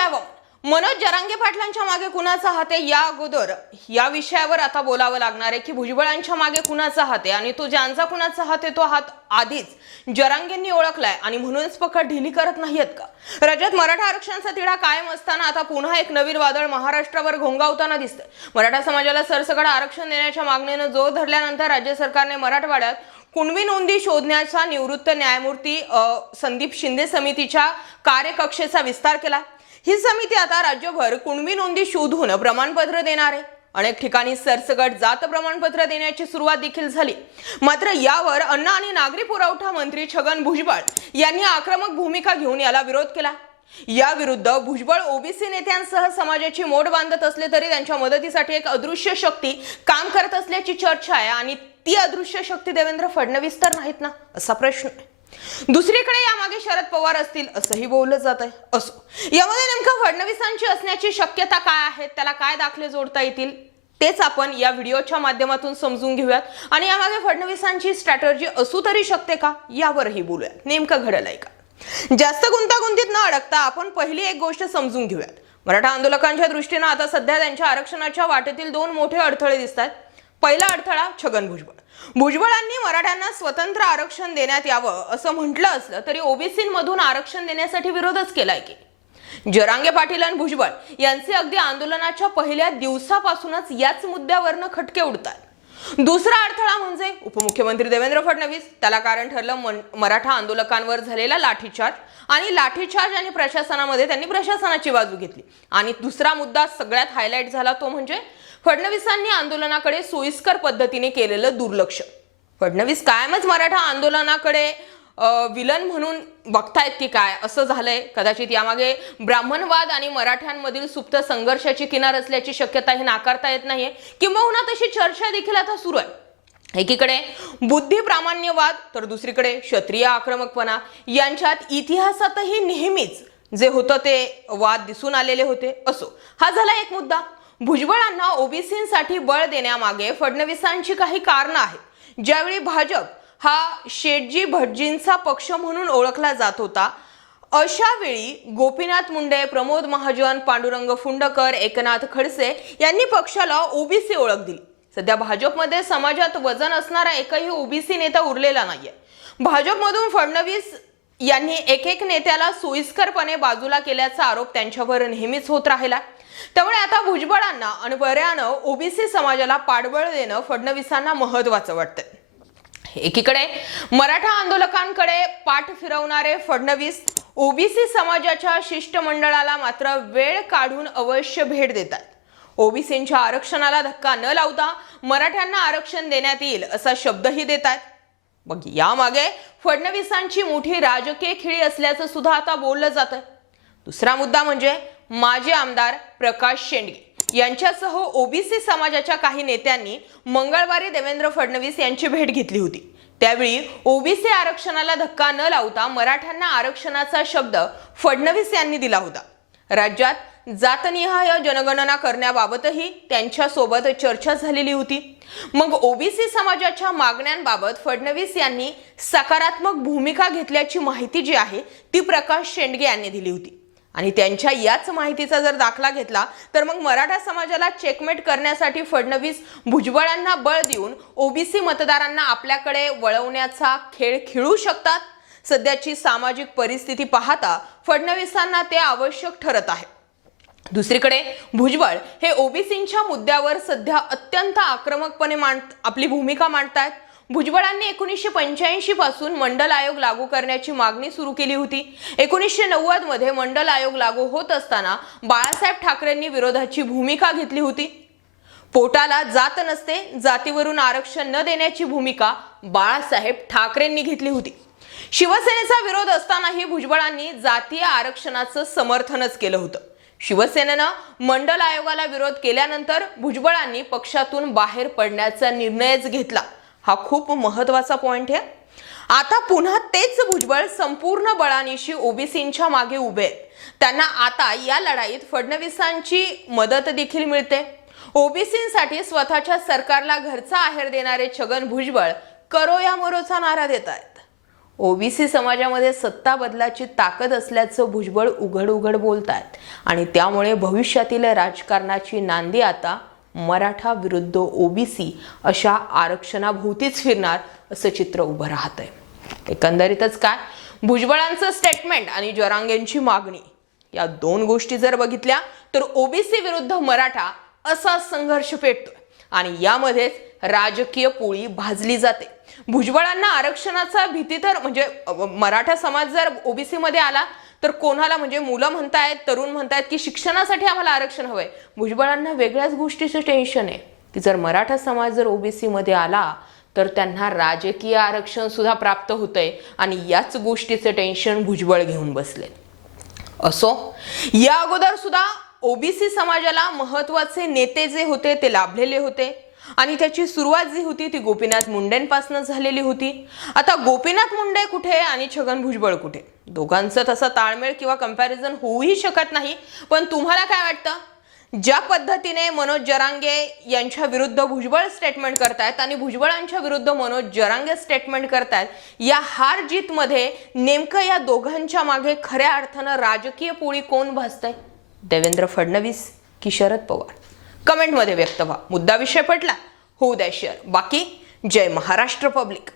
विषयावर मनोज जरांगे पाटलांच्या मागे कुणाचा हात आहे या अगोदर या विषयावर आता बोलावं लागणार आहे की भुजबळांच्या मागे कुणाचा हात आहे आणि तो ज्यांचा कुणाचा हात आहे तो हात आधीच जरांगेंनी ओळखलाय आणि म्हणूनच पकड ढिली करत नाहीयेत का? राज्यात मराठा आरक्षणाचा तिढा कायम असताना आता पुन्हा एक नवीन वादळ महाराष्ट्रावर घोंगावताना दिसतंय। मराठा समाजाला सरसकट आरक्षण देण्याच्या मागणीने जोर धरल्यानंतर राज्य सरकारने मराठवाड्यात कुणबी नोंदी शोधण्याचा निवृत्त न्यायमूर्ती संदीप शिंदे समितीच्या कार्यकक्षेचा विस्तार केला। ही समिती आता राज्यभर कुणबी नोंदी शोधून प्रमाणपत्र देणार आहे। अनेक ठिकाणी सरसकट जात प्रमाणपत्र देण्याची सुरुवात देखील झाली। मात्र यावर अन्न आणि नागरी पुरवठा मंत्री छगन भुजबळ यांनी आक्रमक भूमिका घेऊन याला विरोध केला। या विरुद्ध भुजबळ ओबीसी नेत्यांसह समाजाची मोड बांधत असले तरी त्यांच्या मदतीसाठी एक अदृश्य शक्ती काम करत असल्याची चर्चा आहे आणि ती अदृश्य शक्ती देवेंद्र फडणवीस तर नाहीत ना असा प्रश्न आहे। दुसरीकडे यामागे शरद पवार असतील असंही बोललं जात आहे। असो, यामध्ये नेमकं फडणवीसांची असण्याची शक्यता काय आहे, त्याला काय दाखले जोडता येतील तेच आपण या व्हिडिओच्या माध्यमातून समजून घेऊयात आणि यामागे फडणवीसांची स्ट्रॅटेजी असू तरी शकते का यावरही बोलूयात। नेमकं घडलंय का? जास्त गुंतागुंतीत न अडकता आपण पहिली एक गोष्ट समजून घेऊयात। मराठा आंदोलकांच्या दृष्टीने आता सध्या त्यांच्या आरक्षणाच्या वाटेतील दोन मोठे अडथळे दिसतात। पहिला अडथळा छगन भुजबळ। भुजबळांनी मराठ्यांना स्वतंत्र आरक्षण देण्यात यावं असं म्हटलं असलं तरी ओबीसींमधून आरक्षण देण्यासाठी विरोधच केलाय की जरांगे पाटील आणि भुजबळ यांचे अगदी आंदोलनाच्या पहिल्या दिवसापासूनच याच मुद्द्यावरनं खटके उडतात। दुसरा अडथळा म्हणजे उपमुख्यमंत्री देवेंद्र फडणवीस। त्याला कारण ठरलं मराठा आंदोलकांवर झालेला लाठीचार्ज आणि प्रशासनामध्ये त्यांनी प्रशासनाची बाजू घेतली। आणि दुसरा मुद्दा सगळ्यात हायलाइट झाला तो म्हणजे फडणवीसांनी आंदोलनाकडे सोयीस्कर पद्धतीने केलेलं दुर्लक्ष। फडणवीस कायमच मराठा आंदोलनाकडे विलन म्हणून बघतायत की काय असं झालंय। कदाचित यामागे ब्राह्मणवाद आणि मराठ्यांमधील सुप्त संघर्षाची किनार असल्याची शक्यता ही नाकारता येत नाहीये। किंबहुना तशी चर्चा देखील आता सुरू आहे। एकीकडे बुद्धी प्रामाण्यवाद तर दुसरीकडे क्षत्रिय आक्रमकपणा यांच्यात इतिहासातही नेहमीच जे होतं ते वाद दिसून आलेले होते। असो, हा झाला एक मुद्दा। भुजबळांना ओबीसींसाठी बळ देण्यामागे फडणवीसांची काही कारणं आहेत। ज्यावेळी भाजप हा शेटजी भटजींचा पक्ष म्हणून ओळखला जात होता अशा वेळी गोपीनाथ मुंडे, प्रमोद महाजन, पांडुरंग फुंडकर, एकनाथ खडसे यांनी पक्षाला ओबीसी ओळख दिली। सध्या भाजपमध्ये समाजात वजन असणारा एकही ओबीसी नेता उरलेला नाहीये। भाजपमधून फडणवीस यांनी एक नेत्याला सोयीस्करपणे बाजूला केल्याचा आरोप त्यांच्यावर नेहमीच होत राहिला। त्यामुळे आता भुजबळांना आणि बऱ्यानं ओबीसी समाजाला पाठबळ देणं फडणवीसांना महत्त्वाचं वाटतंय। एकीकडे मराठा आंदोलकांकडे पाठ फिरवणारे फडणवीस ओबीसी समाजाच्या शिष्टमंडळाला मात्र वेळ काढून अवश्य भेट देतात। ओबीसींच्या आरक्षणाला धक्का न लावता मराठ्यांना आरक्षण देण्यात येईल असा शब्दही देतात। मग यामागे फडणवीसांची मोठी राजकीय खिळी असल्याचं सुद्धा आता बोललं जातं। दुसरा मुद्दा म्हणजे माजी आमदार प्रकाश शेंडगे यांच्यासह ओबीसी समाजाच्या काही नेत्यांनी मंगळवारी देवेंद्र फडणवीस यांची भेट घेतली होती। त्यावेळी ओबीसी आरक्षणाला धक्का न लावता मराठ्यांना आरक्षणाचा शब्द फडणवीस यांनी दिला होता। राज्यात जातनिहाय जनगणना करण्याबाबतही त्यांच्यासोबत चर्चा झालेली होती। मग ओबीसी समाजाच्या मागण्यांबाबत फडणवीस यांनी सकारात्मक भूमिका घेतल्याची माहिती जी आहे ती प्रकाश शेंडगे यांनी दिली होती आणि त्यांच्या याच माहितीचा जर दाखला घेतला तर मग मराठा समाजाला चेकमेट करण्यासाठी फडणवीस भुजबळांना बळ देऊन ओबीसी मतदारांना आपल्याकडे वळवण्याचा खेळ खेळू शकतात। सध्याची सामाजिक परिस्थिती पाहता फडणवीसांना ते आवश्यक ठरत आहे। दुसरीकडे भुजबळ हे ओबीसींच्या मुद्द्यावर सध्या अत्यंत आक्रमकपणे आपली भूमिका मांडतायत। भुजबळांनी 1985 पासून मंडल आयोग लागू करण्याची मागणी सुरू केली होती। 1990 मध्ये मंडल आयोग लागू होत असताना बाळासाहेब ठाकरेंनी विरोधाची भूमिका घेतली होती। पोटाला जात नसते, जातीवरून आरक्षण न देण्याची भूमिका बाळासाहेब ठाकरेंनी घेतली होती। शिवसेनेचा विरोध असतानाही भुजबळांनी जातीय आरक्षणाचं समर्थनच केलं होतं। शिवसेनेनं मंडल आयोगाला विरोध केल्यानंतर भुजबळांनी पक्षातून बाहेर पडण्याचा निर्णयच घेतला। हा खूप महत्त्वाचा पॉइंट आहे। आता पुन्हा तेच भुजबळ संपूर्ण बळानिशी ओबीसींच्या मागे उभे आहेत। त्यांना आता या लढाईत फडणवीसांची मदत देखील मिळते। ओबीसींसाठी स्वतःच्या सरकारला घरचा आहेर देणारे छगन भुजबळ करो या मरोचा नारा देत आहेत। ओबीसी समाजामध्ये सत्ता बदलाची ताकद असल्याचं भुजबळ उघड उघड बोलतायत आणि त्यामुळे भविष्यातील राजकारणाची नांदी आता मराठा विरुद्ध ओबीसी अशा आरक्षणाभोवतीच फिरणार असं चित्र उभं राहतंय. एकंदरीतच काय, भुजबळांचं स्टेटमेंट आणि जरांगेंची मागणी या दोन गोष्टी जर बघितल्या तर ओबीसी विरुद्ध मराठा असा संघर्ष पेटतोय आणि यामध्येच राजकीय पोळी भाजली जाते. भुजबळांना आरक्षणाचा भीती तर म्हणजे मराठा समाज जर ओबीसी मध्ये आला तर कोणाला म्हणजे मुलं म्हणतायत, तरुण म्हणतायत की शिक्षणासाठी आम्हाला आरक्षण हवंय. भुजबळांना वेगळ्याच गोष्टीचं टेन्शन आहे की जर मराठा समाज जर ओबीसी मध्ये आला तर त्यांना राजकीय आरक्षण सुद्धा प्राप्त होतंय आणि याच गोष्टीचं टेन्शन भुजबळ घेऊन बसले. असो, या अगोदर सुद्धा ओबीसी समाजाला महत्वाचे नेते जे होते ते लाभलेले होते आणि त्याची सुरुवात जी होती ती गोपीनाथ मुंडेंपासून झालेली होती. आता गोपीनाथ मुंडे कुठे आणि छगन भुजबळ कुठे, दोघांचं तसा ताळमेळ किंवा कंपॅरिझन होऊही शकत नाही. पण तुम्हाला काय वाटतं, ज्या पद्धतीने मनोज जरांगे यांच्या विरुद्ध भुजबळ स्टेटमेंट करतायत आणि भुजबळांच्या विरुद्ध मनोज जरांगे स्टेटमेंट करतायत, या हार जीत मध्ये नेमकं या दोघांच्या मागे खऱ्या अर्थानं राजकीय पोळी कोण भासतंय, देवेंद्र फडणवीस की शरद पवार? कमेंटमध्ये व्यक्त व्हा. मुद्दा विषय पटला होऊ द्या शेअर. बाकी जय महाराष्ट्र पब्लिक.